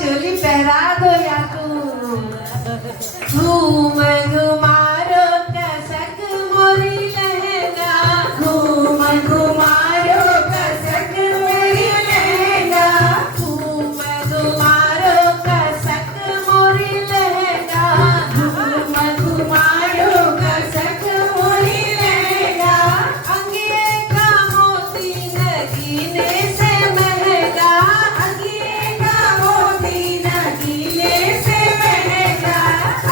चोली पहरा दो या घूम घुमारो कसक मोरी लहंगा घूम घुमारो कसक मोरी लहंगा घूम घुमारो कसक मोरी लहंगा घूम घुमारो कसक मोरी लहंगा अंगिए का मोती नगीने से महंगा अंगिए का मोती नगीने से महंगा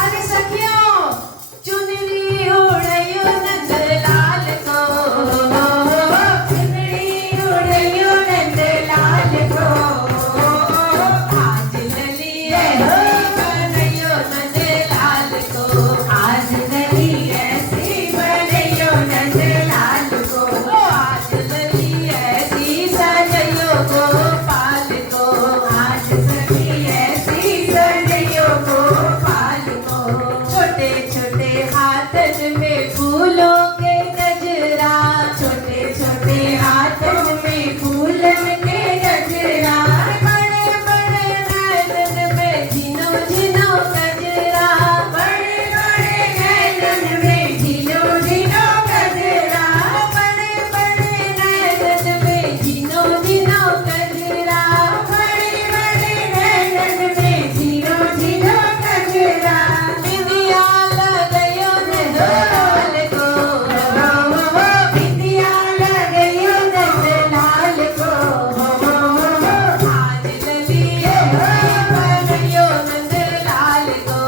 अरे सखियों चुनरी उड़यो नंद लाल को चुनरी उड़यो नंद लाल को आज ललिए बनयो नंद लाल को आज ललिए ऐसी बनयो नंद लाल को आज ललिए ऐसी सजयो गोपाल को आज ललिए ऐसी सजयो गोपाल को छोटे छोटे हाथन में फूलों के गजरा छोटे छोटे हाथन में फूलन के गजरा बड़े बड़े नैनन में झिनो झिनो गजरा बड़े बड़े नैनन में झिनो झिनो गजरा बड़े बड़े नैनन में झिनो झिनो गजरा बड़े बड़े नैनन में झिनो झिनो गजरा बिंदिया लगयो नंद लाल को बिंदिया लगयो नंद लाल को आज ललिए बनयो नंद लाल को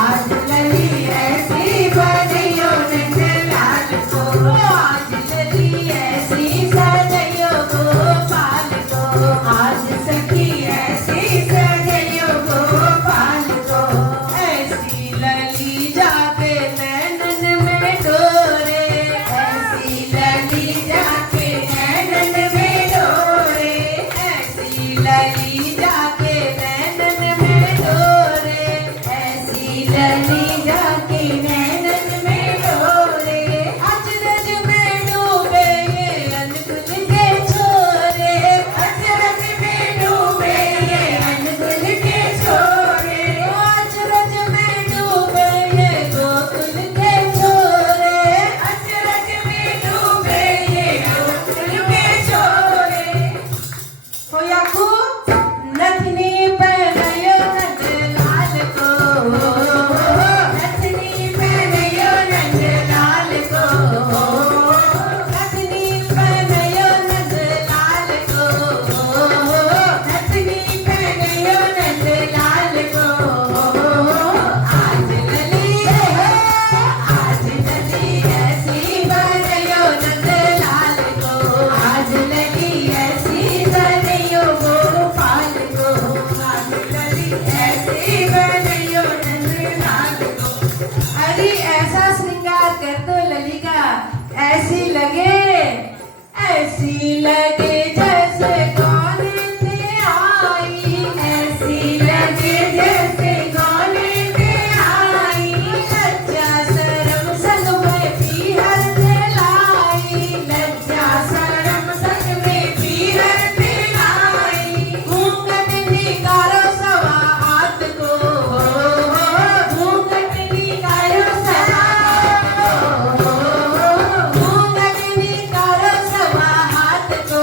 आज ललिए ऐसी बनयो नंद लाल को आज ललिए ऐसी सजयो गोपाल को आज सखी ऐसी सजयो गोपाल को ऐसी लली जाके नैनन में डोरे ऐसी लली जाके नैनन में डोरे ऐसी लली जाके नैनन में डोरे ऐसी लली जाके नैनन में डोरे अचरज में डूबे ये अनगुल के छोरे अचरज में डूबे ये अनगुल के छोरे अचरज में डूबे ये गोकुल के छोरे अचरज में डूबे ये गोकुल के छोरे होया को नथनी पहनयो नंद लाल को नथनी पहनयो नंद लाल को नथनी पहनयो नंद लाल को नथनी पहनयो नंद लाल को आज ललिए ऐसी बनयो नंद लाल को आज ललिए ऐसी बनयो गोपाल को आज ललिए ऐसी बनयो नंद लाल को अरे ऐसा श्रृंगार कर दो ललिका ऐसी लगे जैसे गौने से आई ऐसी लगे जैसे गौने से आई लज्जा शर्म संग में पीहर से लाई लज्जा शर्म संग में पीहर से लाई घूंघट निकालो सवा हाथ को घूंघट निकालो सवा घूंघट निकालो सवा हाथ को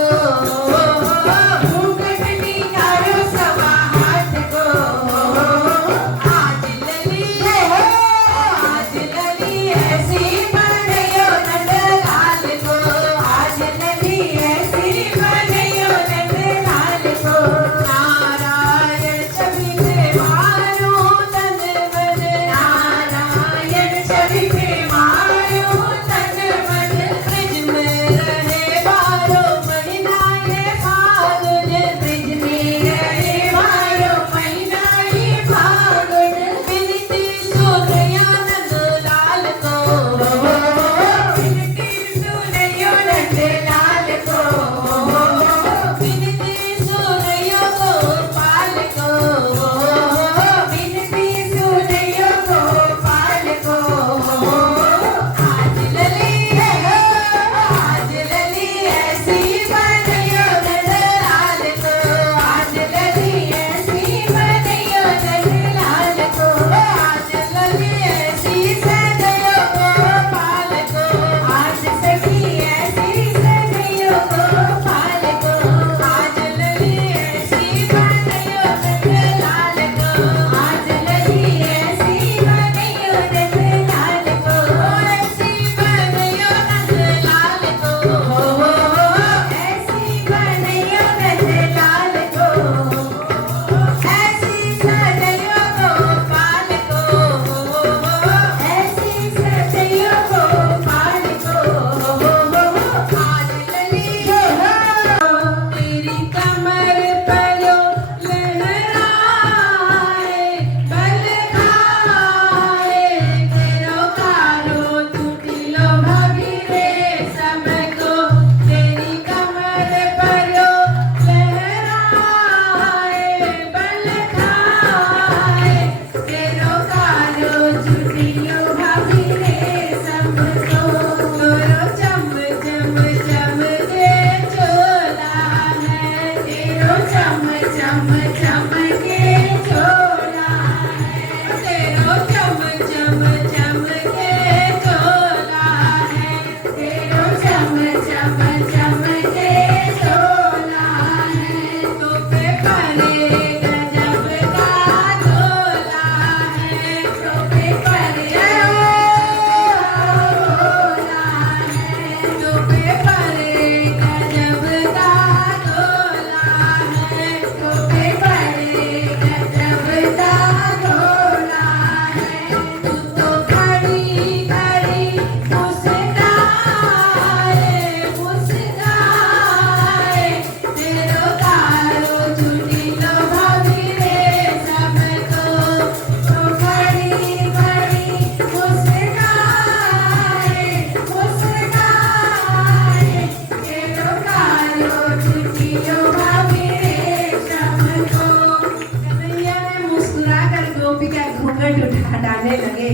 जाने लगे।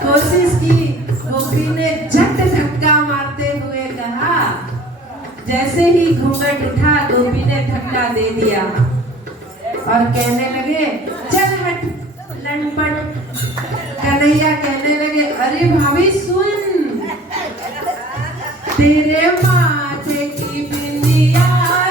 कोशिश की, गोपी ने झट धक्का मारते हुए कहा। जैसे ही घूंघट उठा, गोपी ने धक्का दे दिया और कहने लगे, चल हट लंपट। कन्हैया कहने लगे, अरे भाभी सुन, तेरे माथे की बिंदिया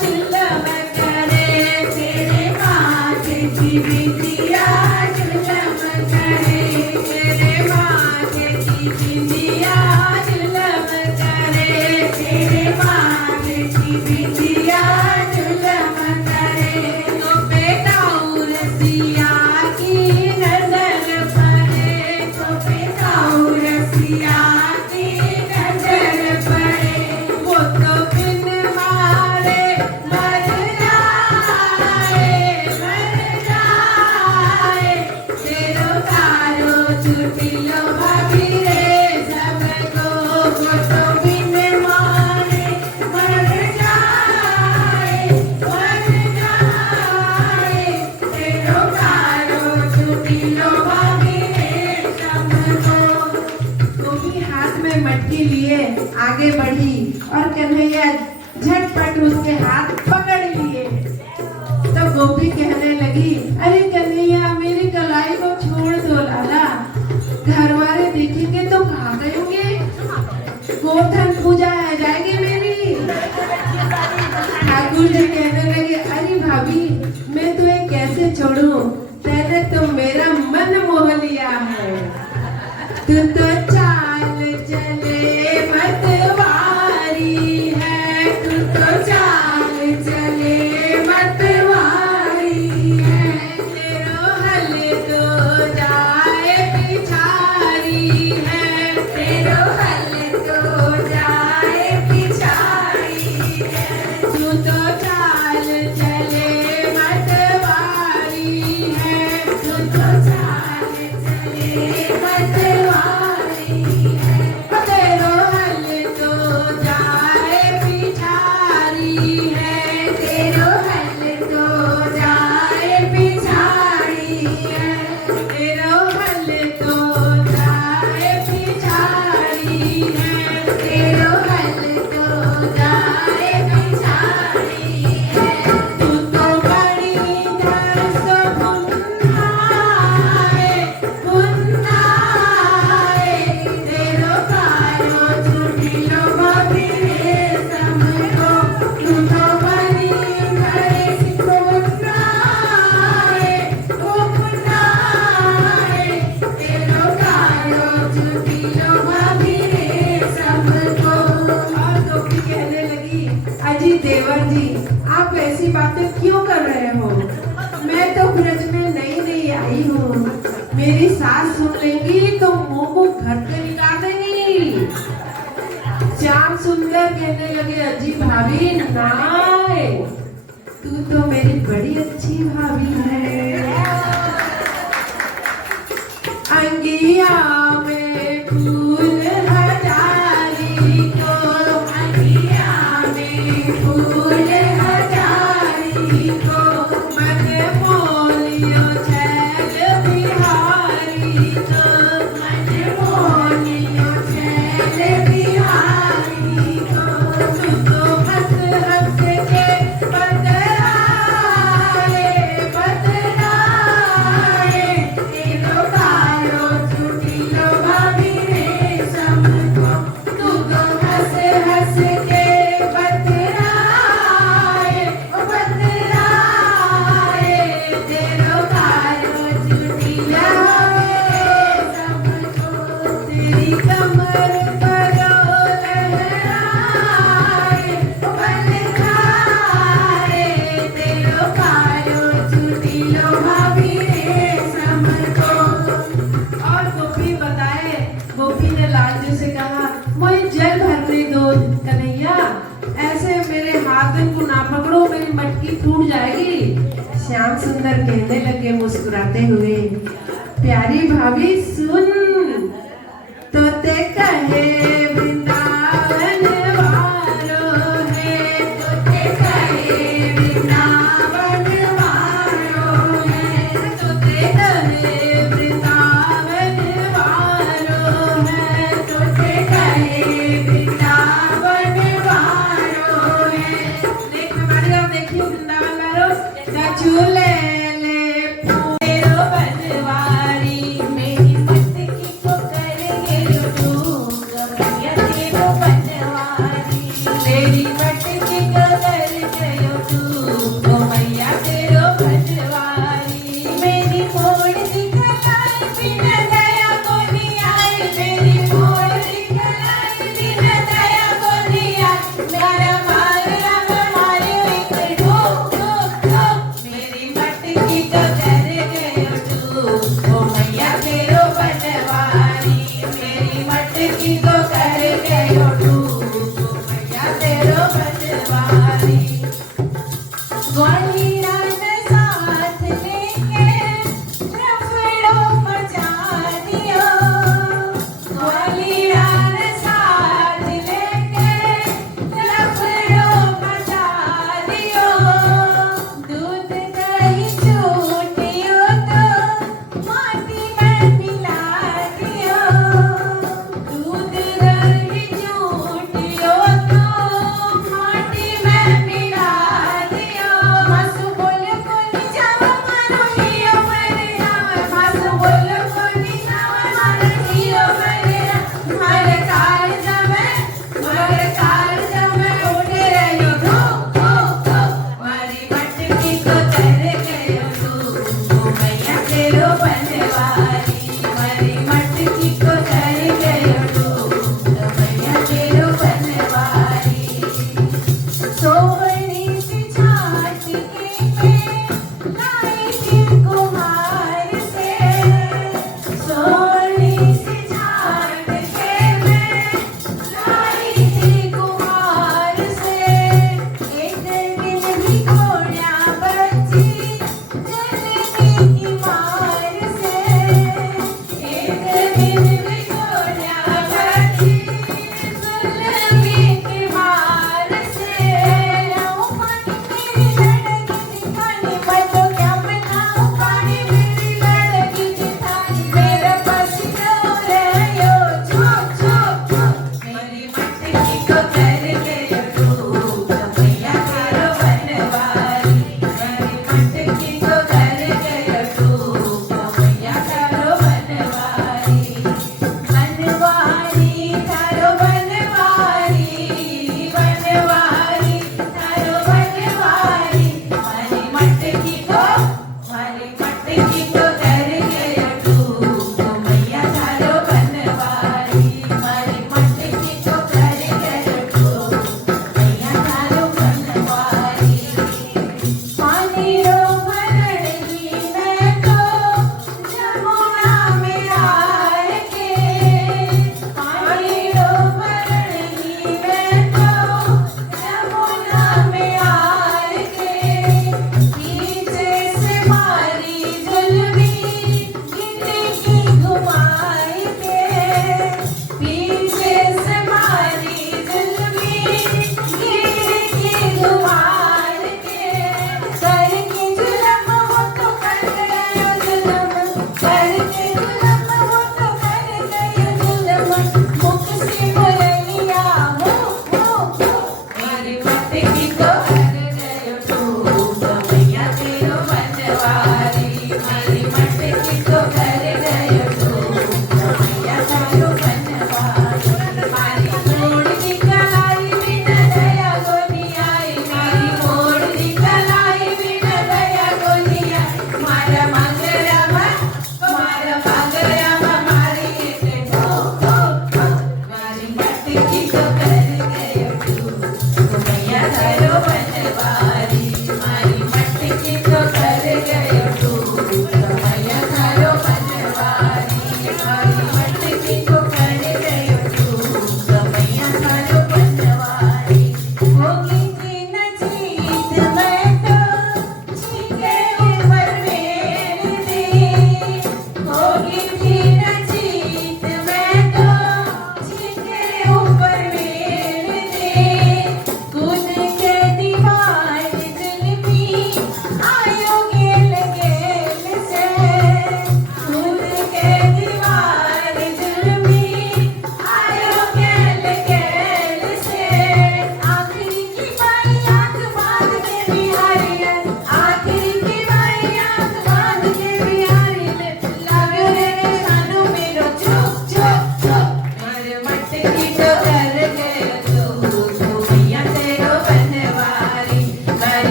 झुलम करे, तेरे माथे की बिंदिया झुलम करे, तेरे माथे की बिंदिया झुलम करे, तेरे माथे की बिंदिया झुलम करे। तो बेटा उर्सिया की नजर पड़े, तो बेटा उर्सिया की नजर पड़े, वो तो बिन मारे मर जाए, मर जाए। तेरो तारो छुट्टी लो भाभी रे सबको, वो तो बिन मारे मर जाए, मर जाए। तेरो तारो छुट्टी लो भाभी रे सबको। गोपी हाथ में मटकी लिए आगे बढ़ी और कन्हैया झटपट उसके हाथ पकड़ लिए। तो गोपी कहने लगी, अरे कन्हैया मेरी कलाई को छोड़ दो लाला, घर वाले देखेंगे तो भागेंगे, गोवर्धन पूजा आ जाएगी मेरी। ठाकुर जी कहने लगे, अरे भाभी मैं तुम्हें कैसे छोड़ूं, तेने तो मेरा मन मोह लिया है। तू तो चाल चले मतवारी है, तू तो चाल चले मतवारी है। तेरो हल तो जाए पिछारी है, तेरो हल तो जाए पिछारी है। तू तो चाल चले मतवारी है, तू तो चाल चले मतवारी है। तेरो हल तो जाए पिछारी है, तेरो हल तो जाए पिछारी है, तेरो हल तो जाए पिछारी है, तेरो हल तो जाए पिछारी है। तू तो बड़ी धरस पुन्नाए, पुन्नाए। तेरो तारो छुट्टी लो भाभी रे सबको, तू तो बड़ी धरस पुन्नाए, पुन्नाए। तेरो तारो छुट्टी लो भाभी रे सबको। और गोपी कहने लगी, अजी देवर जी आप ऐसी बातें क्यों कर रहे हो, मैं तो ब्रज में नई नई आई हूँ, मेरी सास सुन लेंगी तो मुंह को घर से निकाल देंगी। श्याम सुंदर कहने लगे, अजी भाभी नाय, तू तो मेरी बड़ी अच्छी भाभी है। अंगिया में फूल हजारी को, अंगिया में फूल हजारी को, मन मोलियो छैल बिहारी को, मन मोलियो छैल बिहारी को। तू तो हंस हंस के बतराए, बतराए। तेरो तारो छुट्टी लो भाभी रे सबको, तू तो हंस हंस के बतराए, ओ बतराए। तेरो तारो छुट्टी लो भाभी रे सबको, तेरी कमर पर लहराए, ओ बतराए। तेरो तारो छुट्टी लो भाभी रे सबको। और गोपी बताए, गोपी ने लालजी से कहा, मुझे जल भरने दो कन्हैया, ऐसे मेरे हाथ को ना पकड़ो, मेरी मटकी फूट जाएगी। श्याम सुंदर कहने लगे मुस्कुराते हुए, प्यारी भाभी सुन, तो ते कहे वृंदावन वालो है, तो ते कहे वृंदावन वालो है, तो ते कहे वृंदावन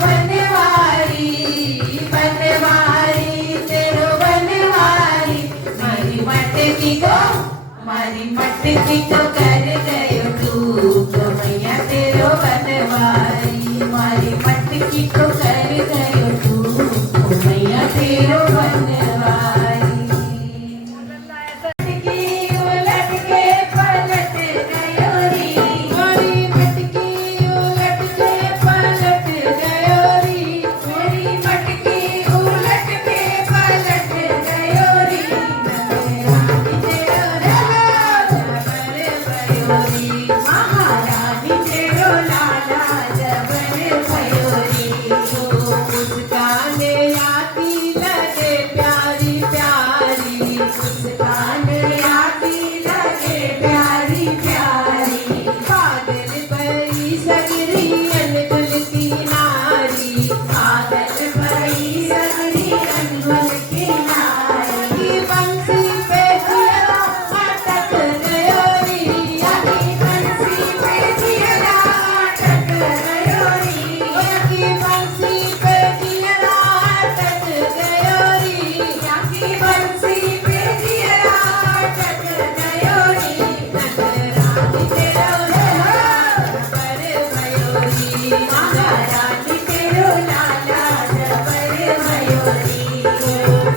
बनवारी बनवारी तेरो मटकी को हमारी मटकी को कर गयो डूब मैया तेरो बनवारी हमारी मटकी को कर गयो डूब मैया तेरो बनवारी मटकी उलट के पलट गयो री हमारी मटकी उलट के पलट गयो री मेरी मटकी उलट के पलट गयो री महारानी तेरो लाला जबर भयो री मुस्कान आती लगे प्यारी प्यारी मुस्कान आती लगे प्यारी प्यारी बादल भरी सगरी अनगुल की नारी बादल भरी सगरी अनगुल की नारी बंसी पे जिया अटक गयो री आकी बंसी पे जिया अटक गयो री आकी बंसी पे जिया अटक गयो री आकी बंसी पे जिया अटक गयो री नंदरानी तेरो लाला जबर भयो री महारानी तेरो लाला जबर भयो री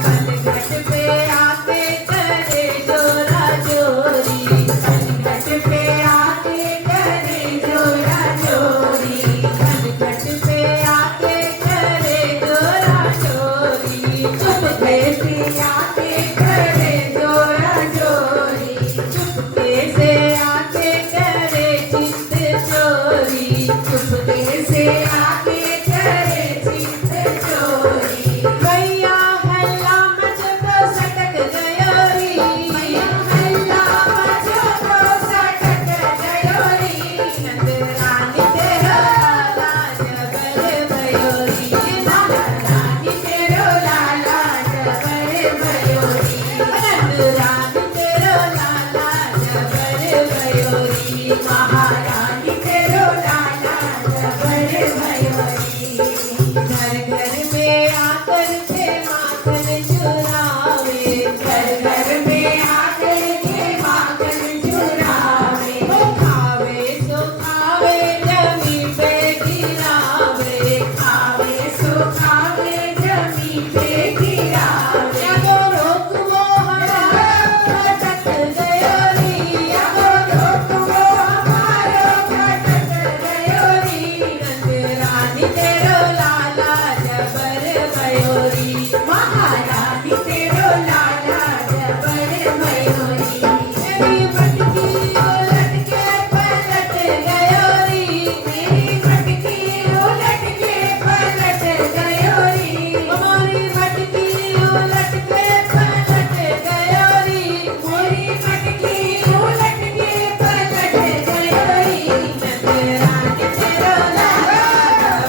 पलघट पे आके करे जोरा जोरी पलघट पे आके करे जोरा जोरी पलघट पे आके करे जोरा जोरी चुपके से आके करे जोरा जोरी चुपके से आके करे चित चोरी चुपके से आके करे चित चोरी भैया हल्ला मचो तो सटक गयो री भैया हल्ला मचो तो सटक गयो री नंदरानी तेरो लाला जबर भयो री नंदरानी तेरो लाला जबर भयो री नंदरानी तेरो लाला जबर भयो री महारानी तेरो लाला जबर भयो री घर घर में आकर के माखन चुरावे घर घर में आकर के माखन चुरावे वो खावे सो खावे जमी पे गिरावे खावे सो खावे जमी पे गिरावे अगो रोक वो हमारो खटक गयो री अगो रोक वो हमारो खटक गयो री नंदरानी तेरो लाला जबर भयो री महारानी तेरो लाला जबर भयो री मेरी मटकी उलट के पलट गयो री मेरी मटकी उलट के पलट गयो री हमारी मटकी उलट के पलट गयो री मेरी मटकी उलट के पलट गयो री नंदरानी तेरो लाला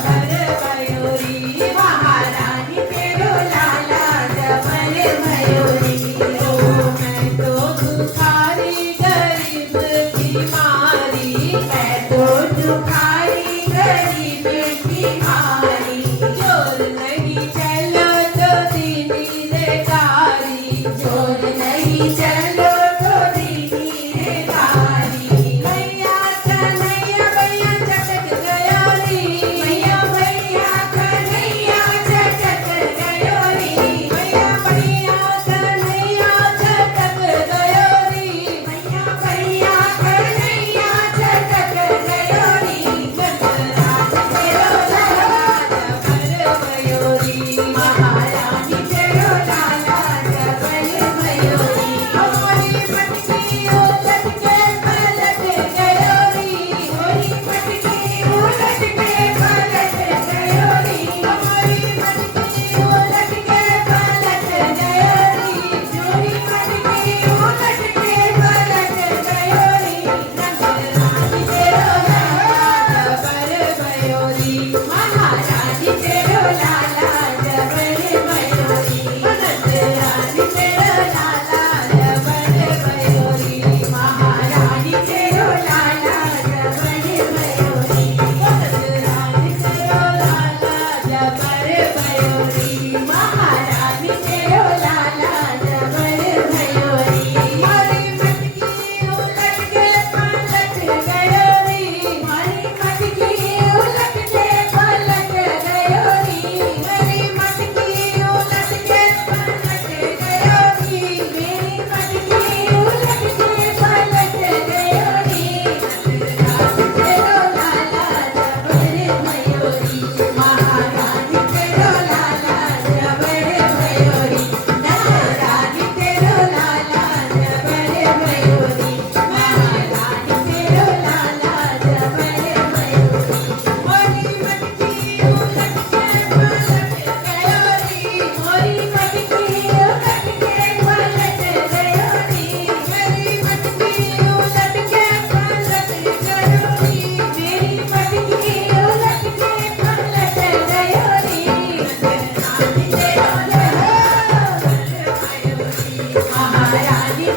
जबर भयो री महारानी तेरो लाला जबर भयो री पानी